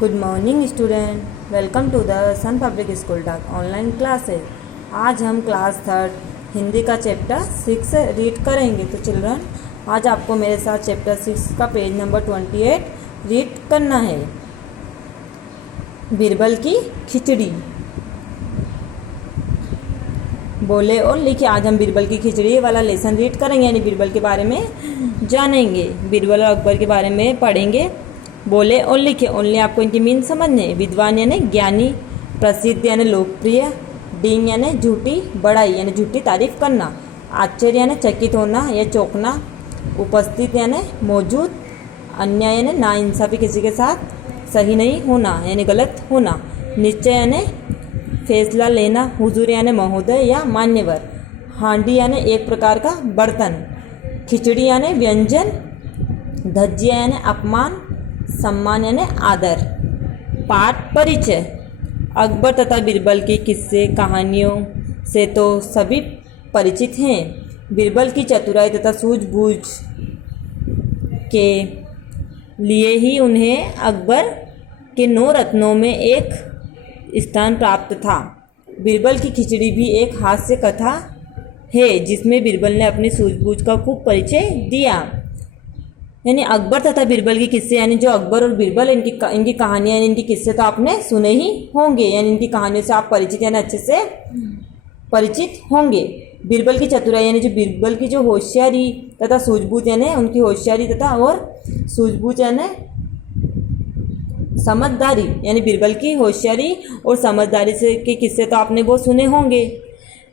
Good morning student, welcome to the Sun Public School talk online classes. आज हम class 3 Hindi का chapter 6 read करेंगे। तो चिल्ड्रन, आज आपको मेरे साथ चैप्टर 6 का पेज नंबर 28 रीड करना है। बीरबल की खिचड़ी। बोले और लिखे, आज हम बीरबल की खिचड़ी वाला लेसन रीड करेंगे, यानी बीरबल के बारे में जानेंगे, बीरबल और अकबर के बारे में पढ़ेंगे। बोले और लिखे, ओनली आपको इनकी मीन समझने। विद्वान यानी ज्ञानी, प्रसिद्ध यानी लोकप्रिय, डींग यानी झूठी बड़ाई यानी झूठी तारीफ करना, आश्चर्य यानी चकित होना या चौंकना, उपस्थित यानी मौजूद, अन्याय यानी नाइंसाफ़ी किसी के साथ सही नहीं होना यानी गलत होना, निश्चय यानी फैसला लेना, हुजूर यानी महोदय या मान्यवर, हांडी यानी एक प्रकार का बर्तन, खिचड़ी यानी व्यंजन, धज्जिया यानी अपमान, सम्मान यानी आदर। पाठ परिचय। अकबर तथा बीरबल की किस्से कहानियों से तो सभी परिचित हैं। बीरबल की चतुराई तथा सूझबूझ के लिए ही उन्हें अकबर के 9 रत्नों में एक स्थान प्राप्त था। बीरबल की खिचड़ी भी एक हास्य कथा है जिसमें बीरबल ने अपनी सूझबूझ का खूब परिचय दिया। यानी अकबर तथा बीरबल की किस्से, यानी जो अकबर और बीरबल इनकी कहानियाँ यानी इनकी किस्से तो आपने सुने ही होंगे, यानी इनकी कहानियों से आप परिचित यानी अच्छे से परिचित होंगे। बीरबल की चतुराई यानी जो बीरबल की जो होशियारी तथा सूझबूझ यानी उनकी होशियारी तथा और सूझबूझ यानी समझदारी, यानी बीरबल की होशियारी और समझदारी से के किस्से तो आपने बहुत सुने होंगे।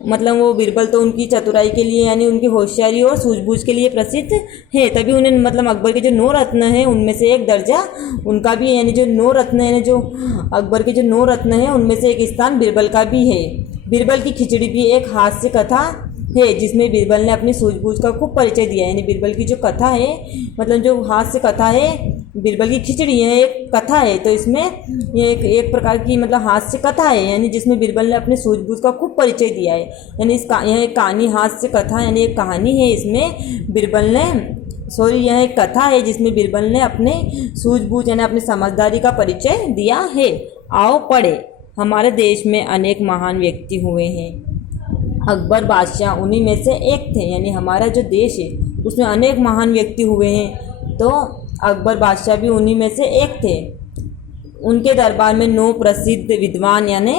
मतलब वो बीरबल तो उनकी चतुराई के लिए यानी उनकी होशियारी और सूझबूझ के लिए प्रसिद्ध है, तभी उन्हें मतलब अकबर के जो 9 रत्न हैं उनमें से एक दर्जा उनका भी, यानी जो 9 रत्न यानी जो अकबर के जो 9 रत्न हैं उनमें से एक स्थान बीरबल का भी है। बीरबल की खिचड़ी भी एक हास्य कथा है जिसमें बीरबल ने अपनी सूझबूझ का खूब परिचय दिया। यानी बीरबल की जो कथा है, मतलब जो हास्य कथा है, बीरबल की खिचड़ी है एक कथा है, तो इसमें ये एक प्रकार की मतलब हास्य कथा है, यानी जिसमें बीरबल ने अपने सूझबूझ का खूब परिचय दिया है। यानी यह एक कहानी हास्य कथा यानी एक कहानी है, इसमें बीरबल ने यह एक कथा है जिसमें बीरबल ने अपने सूझबूझ यानी अपनी समझदारी का परिचय दिया है। आओ पढ़े। हमारे देश में अनेक महान व्यक्ति हुए हैं। अकबर बादशाह उन्हीं में से एक थे। यानी हमारा जो देश है उसमें अनेक महान व्यक्ति हुए हैं, तो अकबर बादशाह भी उन्हीं में से एक थे। उनके दरबार में 9 प्रसिद्ध विद्वान यानी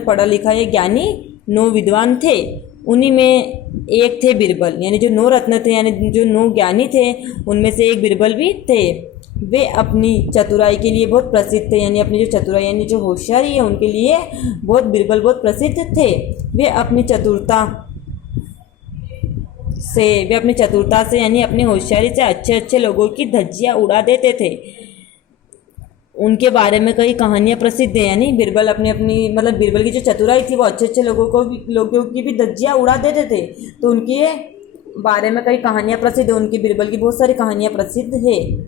पढ़ा लिखा या ज्ञानी 9 विद्वान थे। उन्हीं में एक थे बीरबल, यानी जो 9 रत्न थे यानी जो 9 ज्ञानी थे उनमें से एक बीरबल भी थे। वे अपनी चतुराई के लिए बहुत प्रसिद्ध थे, यानी अपनी जो चतुराई यानी जो होशियारी है उनके लिए बीरबल बहुत प्रसिद्ध थे। वे अपनी चतुरता से यानी अपनी होशियारी से अच्छे अच्छे लोगों की धज्जियाँ उड़ा देते थे। उनके बारे में कई कहानियाँ प्रसिद्ध है, यानी बीरबल अपनी मतलब बीरबल की जो चतुराई थी वो अच्छे अच्छे लोगों की भी धज्जियाँ उड़ा देते थे, तो उनके बारे में कई कहानियाँ प्रसिद्ध है। उनकी बीरबल की बहुत सारी कहानियाँ प्रसिद्ध है।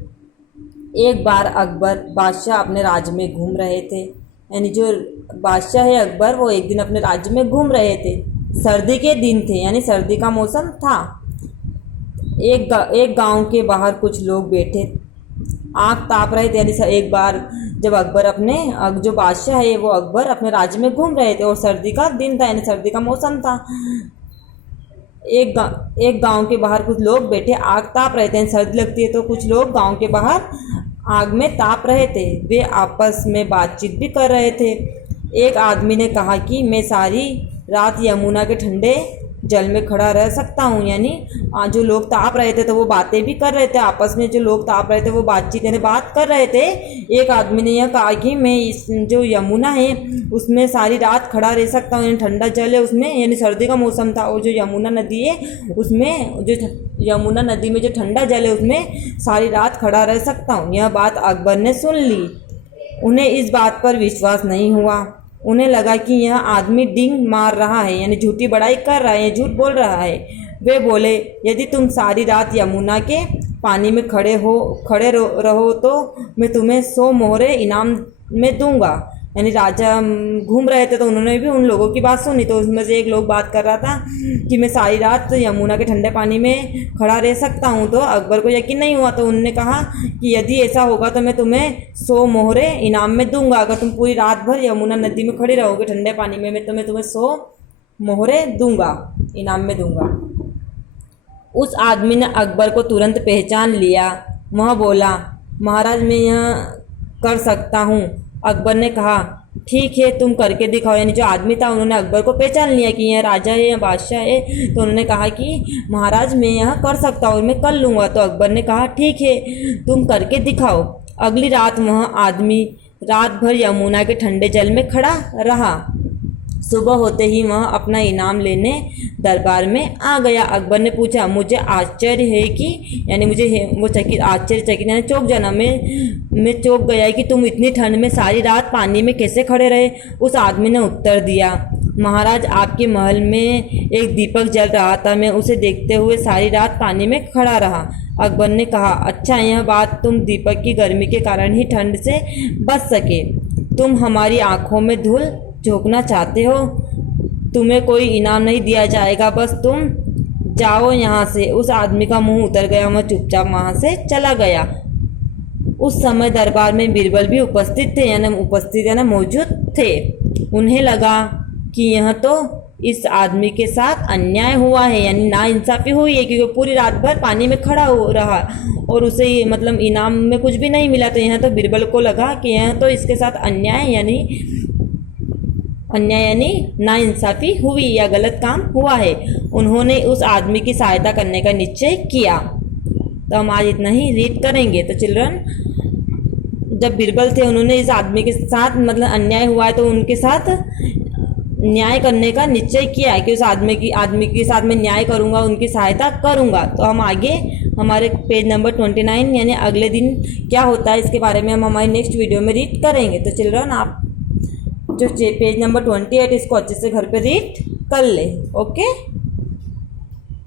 एक बार अकबर बादशाह अपने राज्य में घूम रहे थे, यानी जो बादशाह है अकबर वो एक दिन अपने राज्य में घूम रहे थे। सर्दी के दिन थे, यानी सर्दी का मौसम था। एक गांव के बाहर कुछ लोग बैठे आग ताप रहे थे। यानी एक बार जब जो बादशाह है वो अकबर अपने राज्य में घूम रहे थे और सर्दी का दिन था, यानी सर्दी का मौसम था। एक गांव के बाहर कुछ लोग बैठे आग ताप रहे थे। सर्दी लगती है तो कुछ लोग गांव के बाहर आग में ताप रहे थे। वे आपस में बातचीत भी कर रहे थे। एक आदमी ने कहा कि मैं सारी रात यमुना के ठंडे जल में खड़ा रह सकता हूँ। यानी जो लोग ताप रहे थे तो वो बातें भी कर रहे थे आपस में, जो लोग ताप रहे थे वो बातचीत यानी बात कर रहे थे। एक आदमी ने यह कहा कि मैं इस जो यमुना है उसमें सारी रात खड़ा रह सकता हूँ, यानी ठंडा जल है उसमें, यानी सर्दी का मौसम था और जो यमुना नदी है उसमें जो यमुना नदी में जो ठंडा जल है उसमें सारी रात खड़ा रह सकता हूँ। यह बात अकबर ने सुन ली। उन्हें इस बात पर विश्वास नहीं हुआ। उन्हें लगा कि यह आदमी डिंग मार रहा है, यानी झूठी बड़ाई कर रहा है, झूठ बोल रहा है। वे बोले, यदि तुम सारी रात यमुना के पानी में खड़े रहो तो मैं तुम्हें 100 मोहरे इनाम में दूंगा। यानी राजा घूम रहे थे तो उन्होंने भी उन लोगों की बात सुनी। तो उसमें से एक लोग बात कर रहा था कि मैं सारी रात यमुना के ठंडे पानी में खड़ा रह सकता हूँ। तो अकबर को यकीन नहीं हुआ, तो उन्होंने कहा कि यदि ऐसा होगा तो मैं तुम्हें 100 मोहरे इनाम में दूंगा। अगर तुम पूरी रात भर यमुना नदी में खड़े रहोगे ठंडे पानी में, मैं तुम्हें 100 मोहरे दूंगा, इनाम में दूंगा। उस आदमी ने अकबर को तुरंत पहचान लिया। वह बोला, महाराज मैं यह कर सकता हूँ। अकबर ने कहा, ठीक है तुम करके दिखाओ। यानी जो आदमी था उन्होंने अकबर को पहचान लिया कि यह राजा है या बादशाह है। तो उन्होंने कहा कि महाराज मैं यह कर सकता हूँ, मैं कर लूँगा। तो अकबर ने कहा, ठीक है तुम करके दिखाओ। अगली रात वह आदमी रात भर यमुना के ठंडे जल में खड़ा रहा। सुबह होते ही वह अपना इनाम लेने दरबार में आ गया। अकबर ने पूछा, मुझे आश्चर्य है कि, यानी मुझे वो चकित, आश्चर्यचकित यानी चौंक जाना, मैं चौंक गया कि तुम इतनी ठंड में सारी रात पानी में कैसे खड़े रहे। उस आदमी ने उत्तर दिया, महाराज आपके महल में एक दीपक जल रहा था, मैं उसे देखते हुए सारी रात पानी में खड़ा रहा। अकबर ने कहा, अच्छा यह बात, तुम दीपक की गर्मी के कारण ही ठंड से बच सके। तुम हमारी आंखों में धूल झोंकना चाहते हो, तुम्हें कोई इनाम नहीं दिया जाएगा, बस तुम जाओ यहाँ से। उस आदमी का मुंह उतर गया, वह चुपचाप वहाँ से चला गया। उस समय दरबार में बीरबल भी उपस्थित थे, यानी मौजूद थे। उन्हें लगा कि यह तो इस आदमी के साथ अन्याय हुआ है, यानी नाइंसाफ़ी हुई है, क्योंकि पूरी रात भर पानी में खड़ा हो रहा और उसे मतलब इनाम में कुछ भी नहीं मिला। तो यह तो बीरबल को लगा कि यह तो इसके साथ अन्याय यानी नाइंसाफ़ी हुई या गलत काम हुआ है। उन्होंने उस आदमी की सहायता करने का निश्चय किया। तो हम आज इतना ही रीड करेंगे। तो चिल्ड्रन, जब बीरबल थे उन्होंने इस आदमी के साथ मतलब अन्याय हुआ है तो उनके साथ न्याय करने का निश्चय किया है कि उस आदमी के साथ मैं न्याय करूंगा, उनकी सहायता करूंगा। तो हम आगे हमारे पेज नंबर 29 यानी अगले दिन क्या होता है इसके बारे में हम हमारी नेक्स्ट वीडियो में रीड करेंगे। तो चिल्ड्रन, आप जो पेज नंबर 28 इसको अच्छे से घर पे रीड कर ले। ओके।